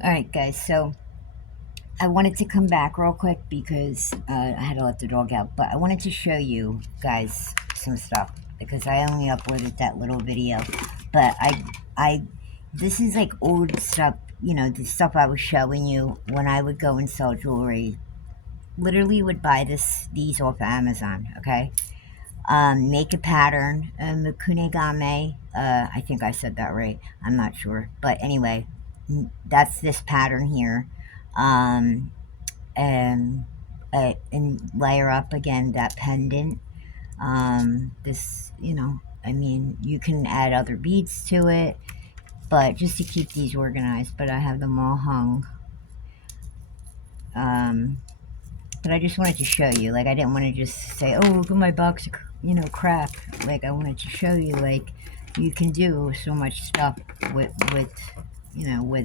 Alright, guys, so I wanted to come back real quick because I had to let the dog out, but I wanted to show you guys some stuff because I only uploaded that little video. But this is like old stuff, the stuff I was showing you when I would go and sell jewelry. Literally would buy these off of Amazon, okay? Make a pattern, Mukunegame. I think I said that right. I'm not sure, but anyway, that's this pattern here. Um, and and layer up again that pendant. This, I mean, you can add other beads to it, but just to keep these organized. But I have them all hung. Um, but I just wanted to show you. Like, I didn't want to just say, "Oh, look at my box of crap." Like, I wanted to show you, like, you can do so much stuff with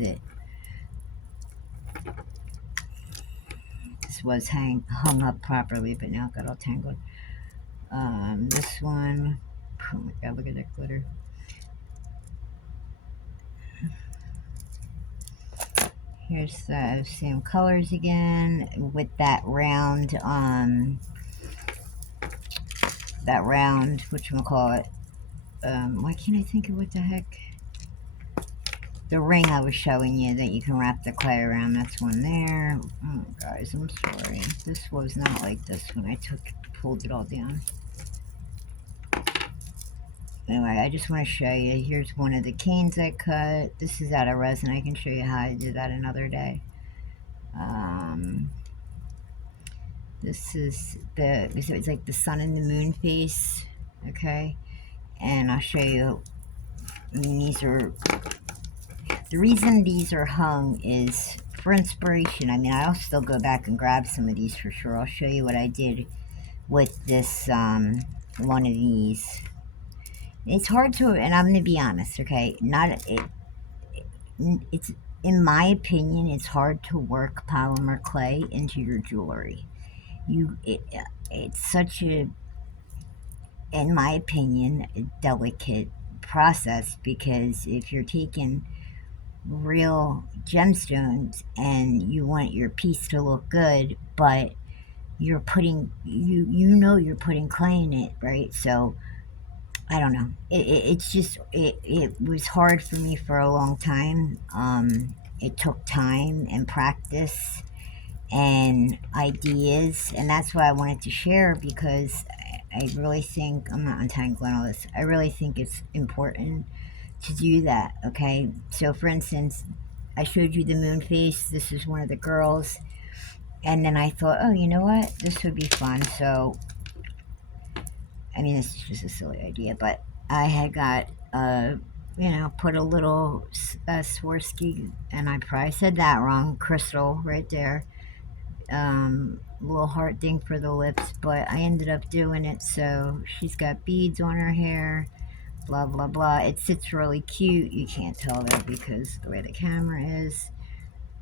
it. This was hung up properly, but now it got all tangled. This one, oh my god, look at that glitter. Here's the same colors again with that round, whatchamacallit. Why can't I think of what the heck? The ring I was showing you that you can wrap the clay around, that's one there. Oh, guys, I'm sorry. This was not like this when I pulled it all down. Anyway, I just want to show you. Here's one of the canes I cut. This is out of resin. I can show you how I did that another day. This is it's like the sun and the moon face, okay? And I'll show you. I mean, the reason these are hung is for inspiration. I mean, I'll still go back and grab some of these for sure. I'll show you what I did with this, one of these. It's hard to, and I'm going to be honest, okay? It's, in my opinion, it's hard to work polymer clay into your jewelry. It's such a, in my opinion, a delicate process because if you're taking real gemstones and you want your piece to look good, but you're putting you're putting clay in it, right? So I don't know. It was hard for me for a long time. It took time and practice and ideas, and that's why I wanted to share because I really think I'm not untangling all this. I really think it's important to do that. Okay, so for instance, I showed you the moon face. This is one of the girls, and then I thought, oh, you know what? This would be fun. So, I mean, this is just a silly idea, but I had got put a little Swarovski, and I probably said that wrong. Crystal right there, little heart thing for the lips, but I ended up doing it. So she's got beads on her hair, blah blah blah. It sits really cute. You can't tell though because the way the camera is,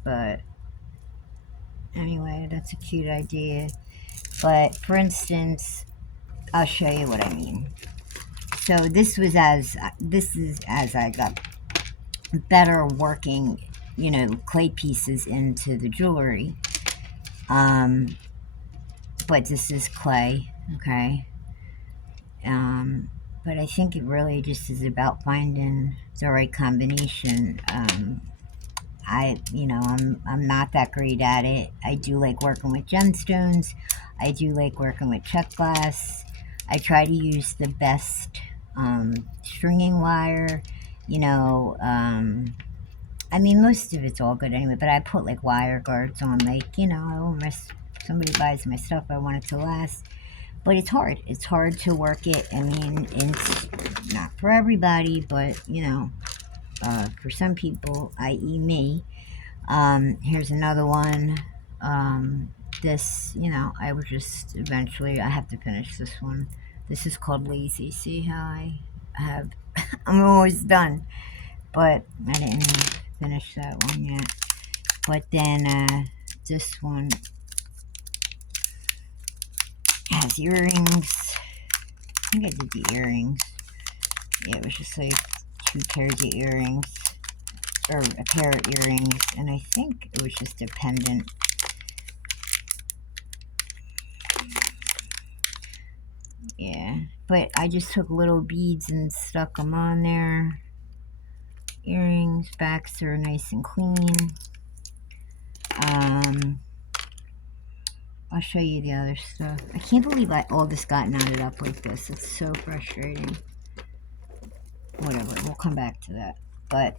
but anyway, that's a cute idea. But for instance, I'll show you what I mean. So this is as I got better working, clay pieces into the jewelry. But this is clay, okay. But I think it really just is about finding the right combination. I'm not that great at it. I do like working with gemstones. I do like working with check glass. I try to use the best stringing wire. You know, I mean, most of it's all good anyway. But I put like wire guards on, like somebody buys my stuff, I want it to last. But it's hard. It's hard to work it. I mean, it's not for everybody, but for some people, i.e., me. Here's another one. This, I was just eventually, I have to finish this one. This is called Lazy. See how I have, I'm almost done, but I didn't finish that one yet. But then, this one has earrings. I think I did the earrings. Yeah, it was just like 2 pairs of earrings. or a pair of earrings, and I think it was just a pendant. Yeah, but I just took little beads and stuck them on there. Earrings, backs are nice and clean. I'll show you the other stuff. I can't believe all this got knotted up like this. It's so frustrating. Whatever, we'll come back to that. But,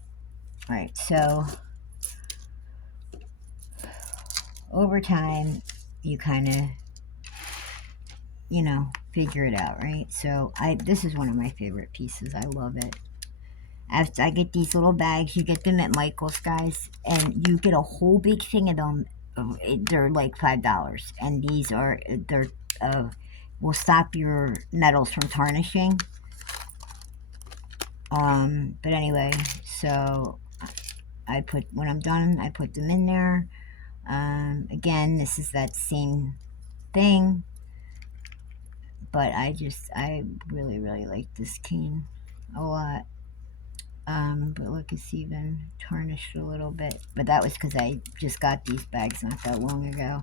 alright, so over time, you kind of, you know, figure it out, right? So this is one of my favorite pieces. I love it. After I get these little bags, you get them at Michael's, guys, and you get a whole big thing of them. They're like $5, and these are will stop your metals from tarnishing. But anyway, so when I'm done, I put them in there. Again, this is that same thing, but I really, really like this cane a lot. But look, it's even tarnished a little bit, but that was because I just got these bags not that long ago.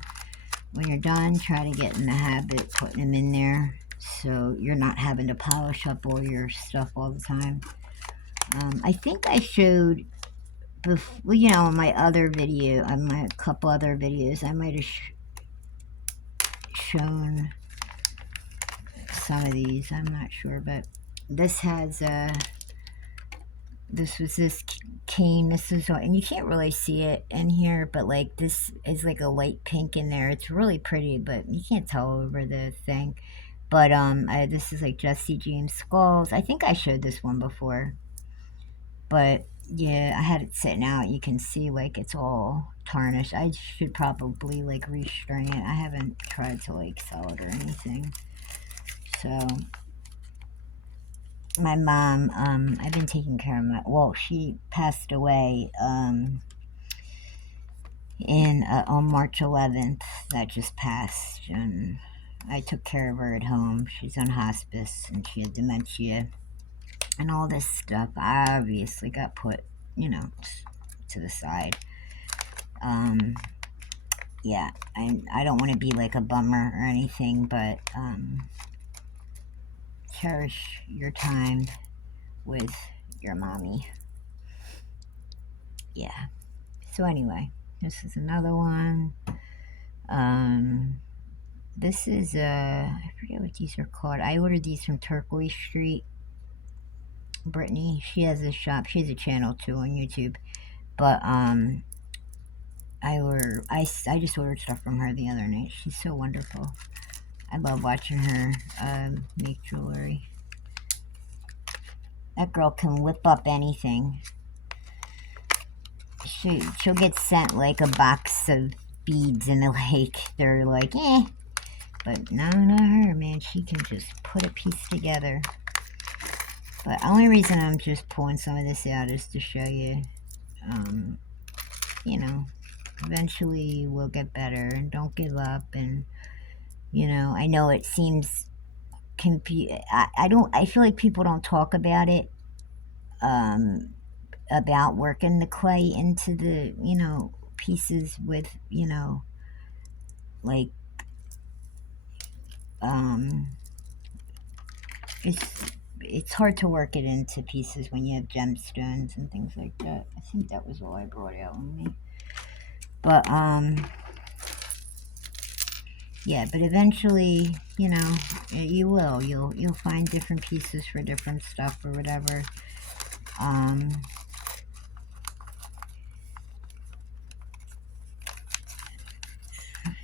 When you're done, try to get in the habit of putting them in there so you're not having to polish up all your stuff all the time. I think I showed before, you know, in my other video, on my couple other videos, I might have shown some of these. I'm not sure, but this has this was this cane. This is, and you can't really see it in here, but like this is like a light pink in there. It's really pretty, but you can't tell over the thing. But this is like Jesse James skulls. I think I showed this one before, but yeah, I had it sitting out. You can see like it's all tarnished. I should probably like restring it. I haven't tried to like sell it or anything. So my mom, I've been taking care of well, she passed away on March 11th. That just passed, and I took care of her at home. She's on hospice, and she had dementia, and all this stuff obviously got put, you know, to the side. Yeah, I don't want to be like a bummer or anything, but cherish your time with your mommy. Yeah. So anyway, this is another one. This is I forget what these are called. I ordered these from Turquoise Street. Brittany, she has a shop. She has a channel too on YouTube. But I just ordered stuff from her the other night. She's so wonderful. I love watching her make jewelry. That girl can whip up anything. She'll get sent like a box of beads in the lake. They're like, eh. But no, not her, man. She can just put a piece together. But the only reason I'm just pulling some of this out is to show you, you know, eventually we'll get better, and don't give up. And, you know, I know it seems I feel like people don't talk about it, about working the clay into the, you know, pieces with, you know, like, it's hard to work it into pieces when you have gemstones and things like that. I think that was all I brought out with me. But, yeah, but eventually, you know, you'll find different pieces for different stuff or whatever.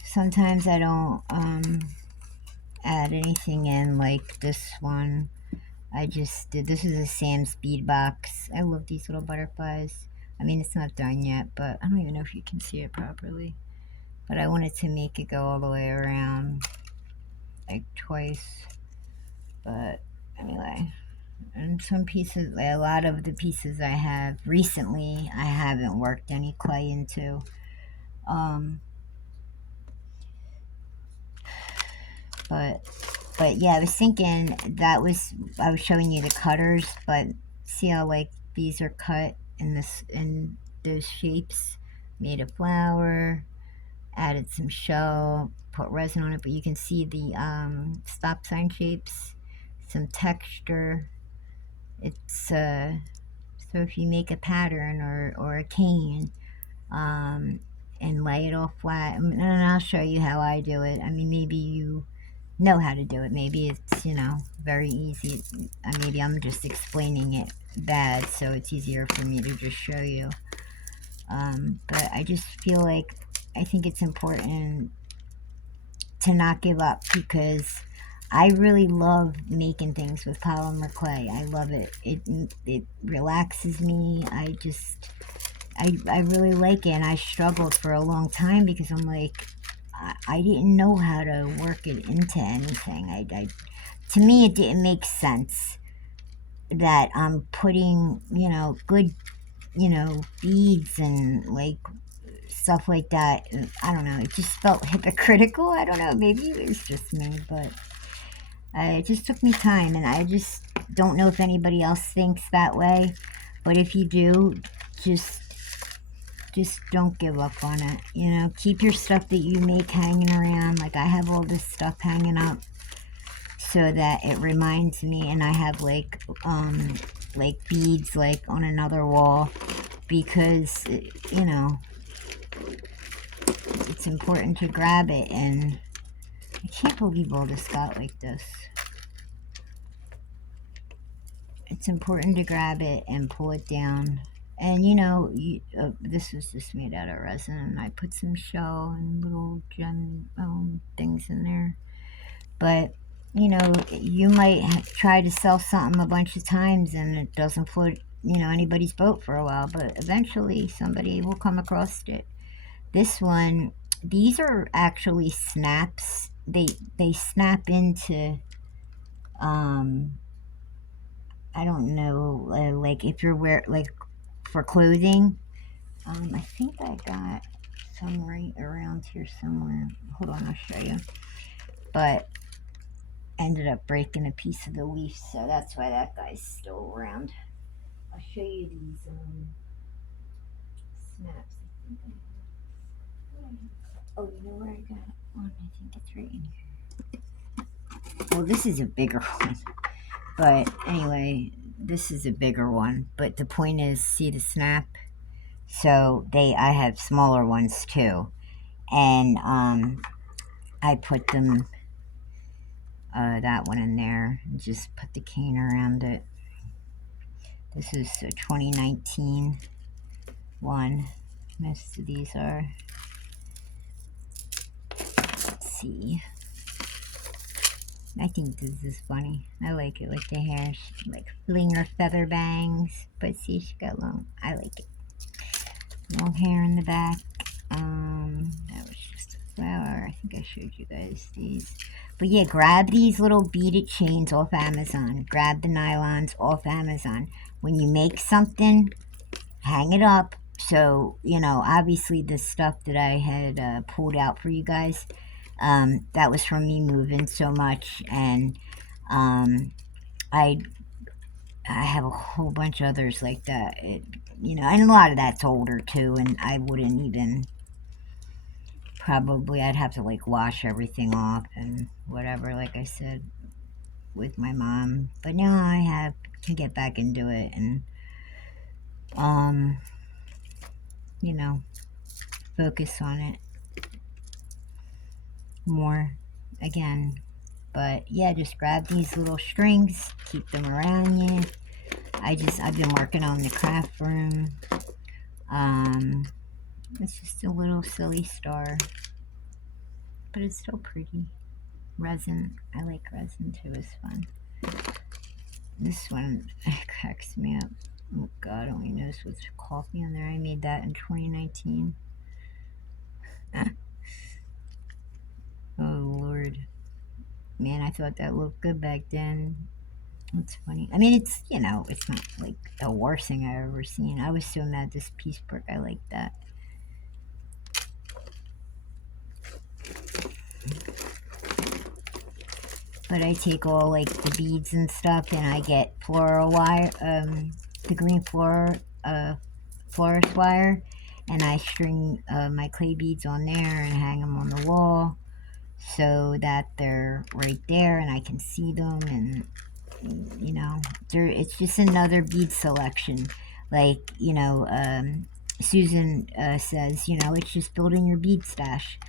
Sometimes I don't, add anything in, like this one. I just did, this is a Sam's bead box. I love these little butterflies. I mean, it's not done yet, but I don't even know if you can see it properly. But I wanted to make it go all the way around, like twice. But anyway, and some pieces, like a lot of the pieces I have recently, I haven't worked any clay into. But yeah, I was thinking I was showing you the cutters, but see how like these are cut in this, and those shapes. Made a flower, added some shell, put resin on it, but you can see the stop sign shapes, some texture. It's so if you make a pattern or a cane, um, and lay it all flat, and I'll show you how I do it. I mean, maybe you know how to do it. Maybe it's, very easy. Maybe I'm just explaining it bad, so it's easier for me to just show you. But I just feel like I think it's important to not give up, because I really love making things with polymer clay. I love it. It relaxes me. I really like it, and I struggled for a long time because I'm like, I didn't know how to work it into anything. To me, it didn't make sense that I'm putting, good, beads and like stuff like that. I don't know. It just felt hypocritical. I don't know. Maybe it was just me, but it just took me time, and I just don't know if anybody else thinks that way. But if you do, just don't give up on it. Keep your stuff that you make hanging around. Like, I have all this stuff hanging up so that it reminds me, and I have like beads like on another wall, because it's important to grab it. And I can't believe all this got like this. It's important to grab it and pull it down. And this was just made out of resin. I put some shell and little gem things in there. But you might try to sell something a bunch of times and it doesn't float, anybody's boat for a while. But eventually somebody will come across it. This one, these are actually snaps. They snap into, I don't know, like if you're like for clothing. I think I got some right around here somewhere. Hold on, I'll show you. But ended up breaking a piece of the leaf, so that's why that guy's still around. I'll show you these snaps. Oh, you know where I got one? I think it's right in here. Well, this is a bigger one. But anyway, this is a bigger one. But the point is, see the snap? So I have smaller ones too. And I put them, that one in there, and just put the cane around it. This is a 2019 one. Most of these are. Let's see. I think this is funny. I like it with the hair, like flinger feather bangs. But see, she got long. I like it. Long hair in the back. That was just a flower. I think I showed you guys these. But yeah, grab these little beaded chains off Amazon. Grab the nylons off Amazon. When you make something, hang it up. So, obviously the stuff that I had pulled out for you guys, that was from me moving so much. And I have a whole bunch of others like that. And a lot of that's older too, and I wouldn't even, probably I'd have to like wash everything off and whatever, like I said, with my mom. But now I can get back into it and focus on it more again. But yeah, just grab these little strings, keep them around you. I've been working on the craft room. It's just a little silly star, but it's still pretty. Resin, I like resin too, it's fun. This one cracks me up. Oh God, only knows what's coffee on there. I made that in 2019. Oh Lord. Man, I thought that looked good back then. It's funny. I mean, it's, it's not like the worst thing I've ever seen. I was so mad this piece broke. I like that. But I take all like the beads and stuff, and I get floral wire, the green floral florist wire, and I string my clay beads on there and hang them on the wall so that they're right there and I can see them. And you know, it's just another bead selection. Like, you know, Susan says, you know, it's just building your bead stash.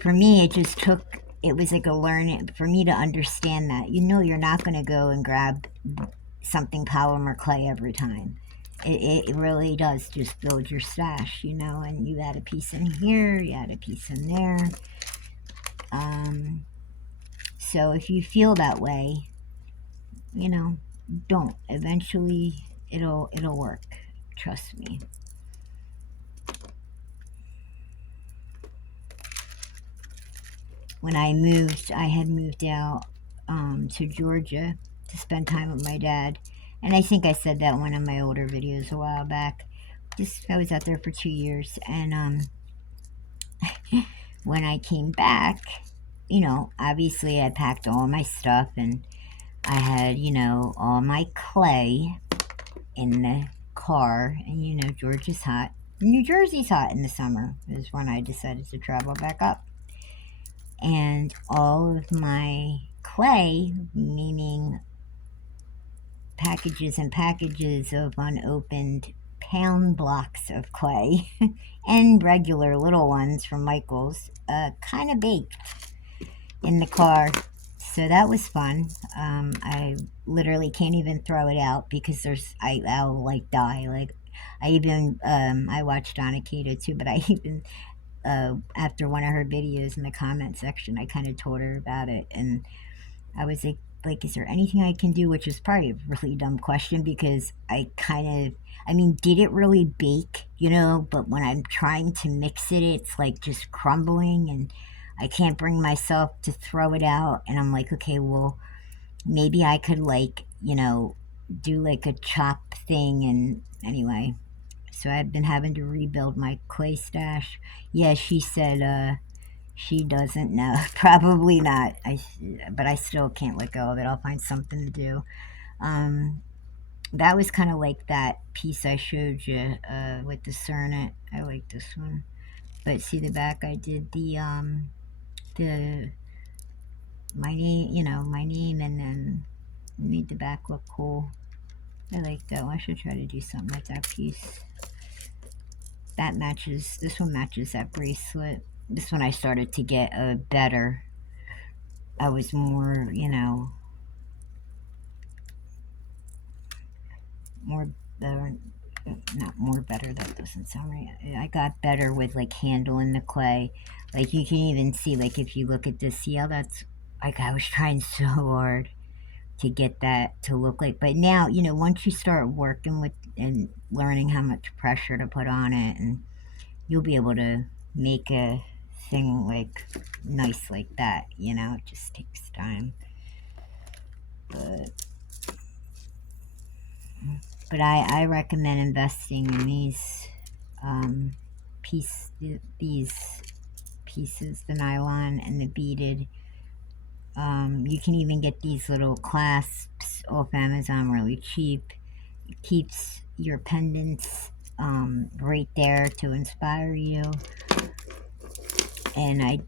For me, it was like a learning for me to understand that, you know, you're not going to go and grab something polymer clay every time. It really does just build your stash, you know, and you add a piece in here, you add a piece in there. So if you feel that way, you know, don't. Eventually, it'll work. Trust me. When I had moved out to Georgia to spend time with my dad, and I think I said that in one of my older videos a while back. Just I was out there for 2 years, and when I came back, you know, obviously I packed all my stuff, and I had, you know, all my clay in the car, and you know, Georgia's hot. New Jersey's hot in the summer, is when I decided to travel back up. And all of my clay, meaning packages and packages of unopened pound blocks of clay and regular little ones from Michael's, kind of baked in the car. So that was fun. I literally can't even throw it out because I'll like die. Like I watched Donna Kato too, but I even after one of her videos in the comment section, I kind of told her about it, and I was like, is there anything I can do? Which is probably a really dumb question because I mean, did it really bake? You know, but when I'm trying to mix it, it's like just crumbling, and I can't bring myself to throw it out. And I'm like, okay, well, maybe I could, like, you know, do like a chop thing. And anyway, so I've been having to rebuild my clay stash. Yeah, she said she doesn't know. Probably not. But I still can't let go of it. I'll find something to do. Um, that was kind of like that piece I showed you with the Cernet. I like this one. But see the back, I did the my name, you know, my name, and then made the back look cool. I like that one. I should try to do something like that piece. That matches, this one matches that bracelet. This one I started to get better. I was more, you know, more better, not more better, that doesn't sound right. I got better with like handling the clay. Like you can even see, like if you look at this, see how that's, like I was trying so hard to get that to look like, but now, you know, once you start working with and learning how much pressure to put on it, and you'll be able to make a thing like nice like that, you know. It just takes time. But I recommend investing in these these pieces, the nylon and the beaded. You can even get these little clasps off Amazon really cheap. It keeps your pendants right there to inspire you. And I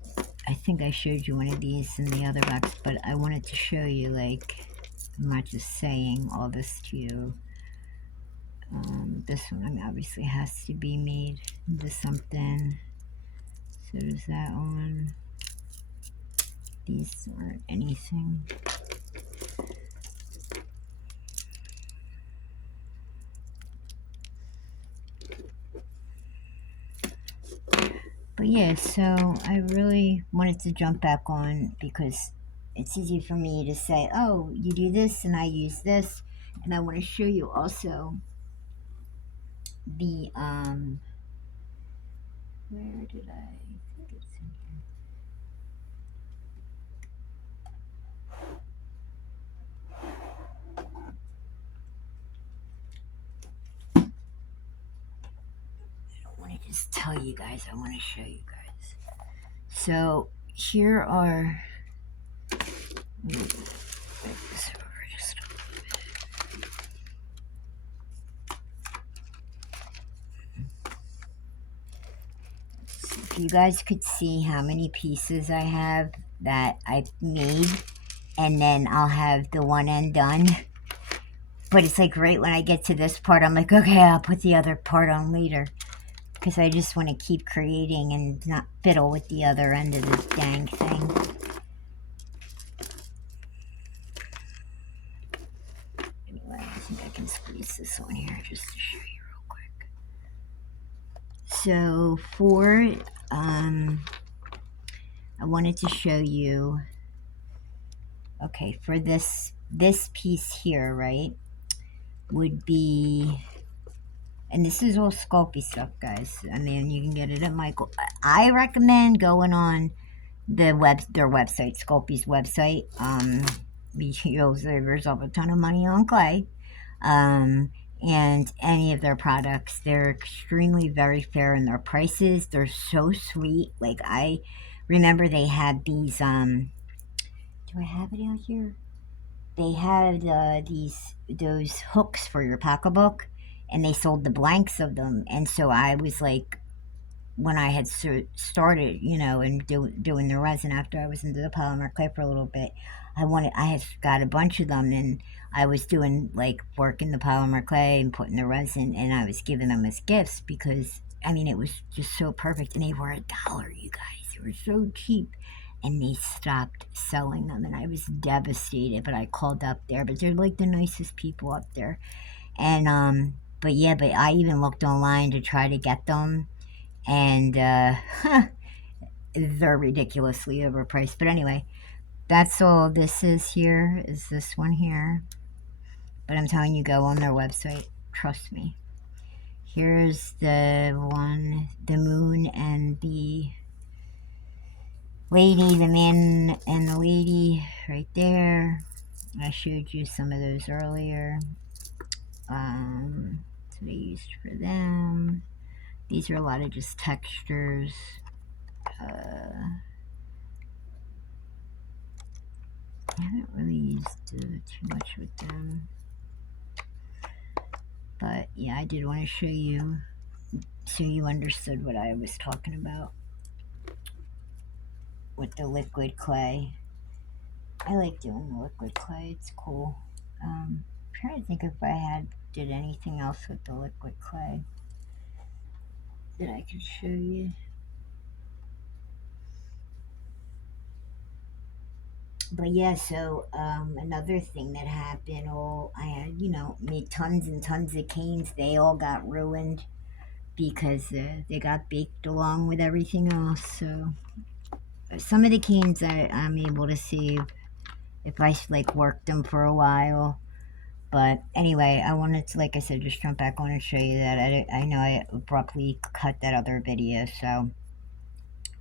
think I showed you one of these in the other box, but I wanted to show you, like, I'm not just saying all this to you. This one, I mean, obviously has to be made into something. So does that one. These aren't anything. But yeah, so I really wanted to jump back on because it's easy for me to say, oh, you do this and I use this. And I want to show you also the, where did I think it's in here? I don't want to just tell you guys, I want to show you guys. So here are, if you guys could see how many pieces I have that I've made, and then I'll have the one end done. But it's like right when I get to this part, I'm like, okay, I'll put the other part on later. Because I just want to keep creating and not fiddle with the other end of this dang thing. Anyway, I think I can squeeze this on here just to show you real quick. So I wanted to show you, okay, for this piece here, right, would be, and this is all Sculpey stuff, guys. I mean, you can get it at Michael. I recommend going on their website, Sculpey's website. Because there's a ton of money on clay. And any of their products, they're extremely very fair in their prices. They're so sweet. Like, I remember they had these, do I have it out here? They had those hooks for your pocketbook, and they sold the blanks of them. And so I was like, when I had started, and doing the resin after I was into the polymer clay for a little bit, I had got a bunch of them, and I was doing like working the polymer clay and putting the resin, and I was giving them as gifts because I mean it was just so perfect, and they were $1, you guys. They were so cheap, and they stopped selling them, and I was devastated. But I called up there, but they're like the nicest people up there, and but yeah, but I even looked online to try to get them, and they're ridiculously overpriced. But anyway, that's all this is here, is this one here. But I'm telling you, go on their website. Trust me. Here's the one, the moon and the lady, the man and the lady right there. I showed you some of those earlier. So they used for them. These are a lot of just textures. I haven't really used too much with them. But yeah, I did want to show you so you understood what I was talking about with the liquid clay. I like doing the liquid clay. It's cool. I'm trying to think if I did anything else with the liquid clay that I could show you. But yeah, so another thing that happened, I had, made tons and tons of canes. They all got ruined because they got baked along with everything else. So some of the canes I'm able to save if I like work them for a while. But anyway, I wanted to, like I said, just jump back on and show you that. I know I abruptly cut that other video, so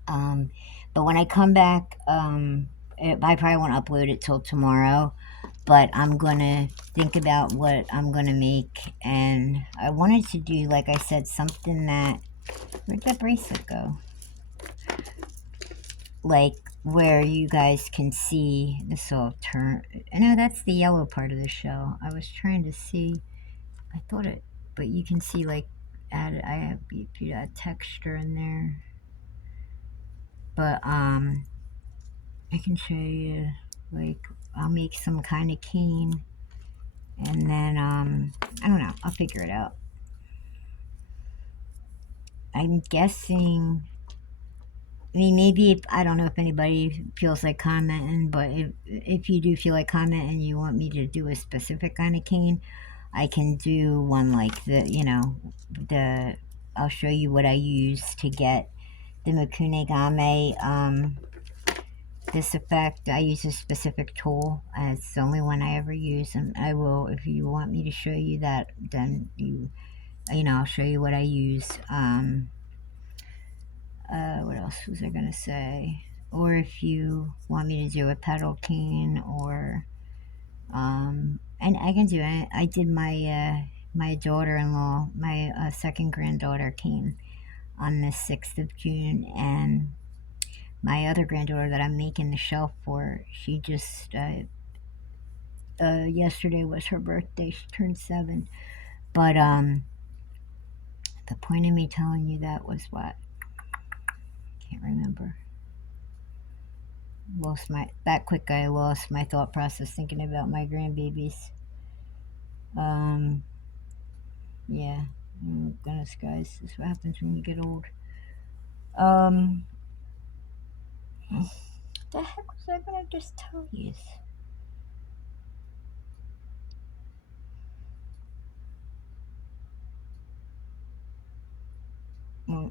but when I come back, I probably won't upload it till tomorrow, but I'm gonna think about what I'm gonna make. And I wanted to do, like I said, something that, where'd that bracelet go? Like where you guys can see this will turn. I know that's the yellow part of the shell. I was trying to see. I thought it, but you can see like I have that texture in there. But I can show you, like, I'll make some kind of cane, and then I don't know. I'll figure it out. I'm guessing. I mean, maybe I don't know if anybody feels like commenting, but if you do feel like commenting and you want me to do a specific kind of cane, I can do one like I'll show you what I use to get the Makune Game, this effect. I use a specific tool. It's the only one I ever use, and I will, if you want me to show you that, then I'll show you what I use. What else was I gonna say? Or if you want me to do a pedal cane, or and I can do it. I did my daughter-in-law, my second granddaughter came on the 6th of June, and my other granddaughter that I'm making the shelf for, she just yesterday was her birthday. She turned 7. But the point of me telling you that was what? Can't remember. Lost my that quick. I lost my thought process thinking about my grandbabies. Um, yeah. Oh goodness, guys, this is what happens when you get old. Um, the heck was I gonna just tell you?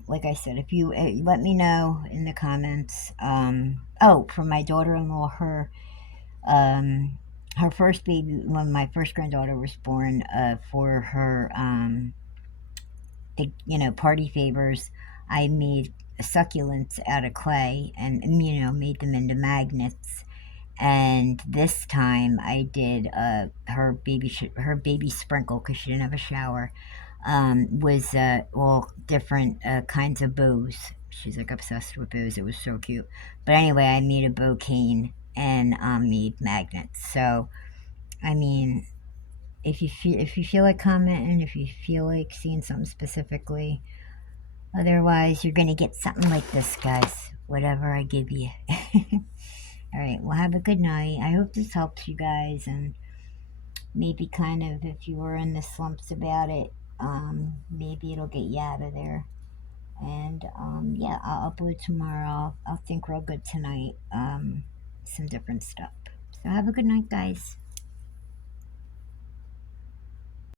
Like I said, if you let me know in the comments. Oh, for my daughter-in-law, um, her first baby, when my first granddaughter was born, for her, party favors, I made succulents out of clay and made them into magnets. And this time I did her baby sprinkle because she didn't have a shower. Was all different kinds of bows. She's like obsessed with bows. It was so cute. But anyway, I made a bow cane and made magnets. So I mean, if you feel like commenting, if you feel like seeing something specifically, otherwise you're gonna get something like this, guys. Whatever I give you. All right. Well, have a good night. I hope this helps you guys, and maybe kind of if you were in the slumps about it, maybe it'll get you out of there. And yeah, I'll upload tomorrow. I'll think real good tonight. Some different stuff. So have a good night, guys.